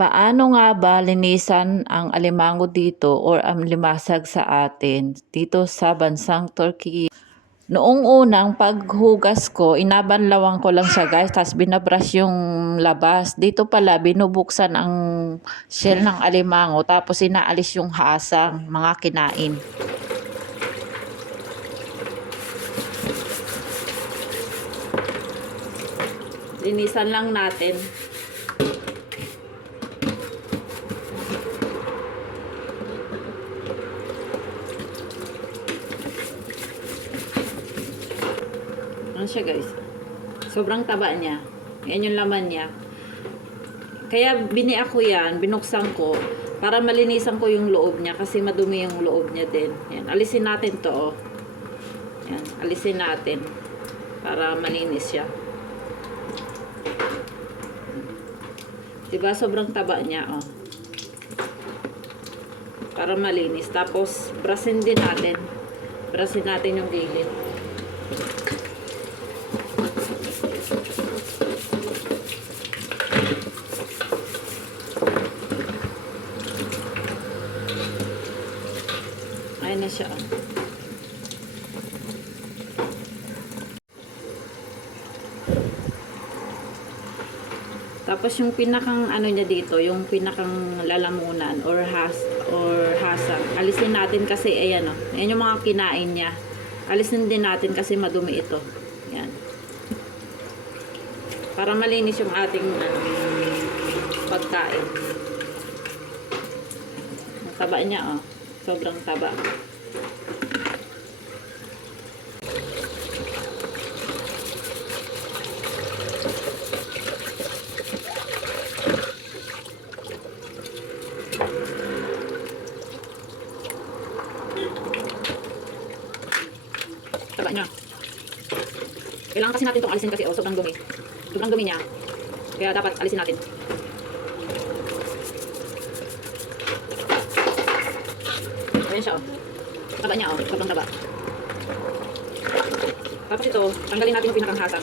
Paano nga ba linisan ang alimango dito or ang limasag sa atin dito sa bansang Turkey? Noong unang paghugas ko, inabanlawan ko lang siya guys, tapos binabrush yung labas. Dito pala, binubuksan ang shell ng alimango, tapos inaalis yung hasang, mga kinain. Linisan lang natin. Ano siya guys? Sobrang taba niya. Yan yung laman niya. Kaya ako yan, binuksan ko para malinisan ko yung loob niya kasi madumi yung loob niya din. Yan, alisin natin to. Oh. Yan, alisin natin para malinis siya. Diba sobrang taba niya, oh. Para malinis. Tapos brasin din natin. Brasin natin yung gilid. Ayan na siya. Tapos yung pinakang ano niya dito, yung pinakang lalamunan or hasang, alisin natin kasi ayan oh. Ayan yung mga kinain niya. Alisin din natin kasi madumi ito. Yan. Para malinis yung ating pagkain. Ang taba niya oh. Sobrang taba. Taba niya. Kailangan kasi natin itong alisin kasi oh, sobrang dumi. Sobrang dumi niya. Kaya dapat alisin natin. Ayan siya oh. Taba niya oh. Sobrang taba. Tapos ito, tanggalin natin yung pinakang hasang.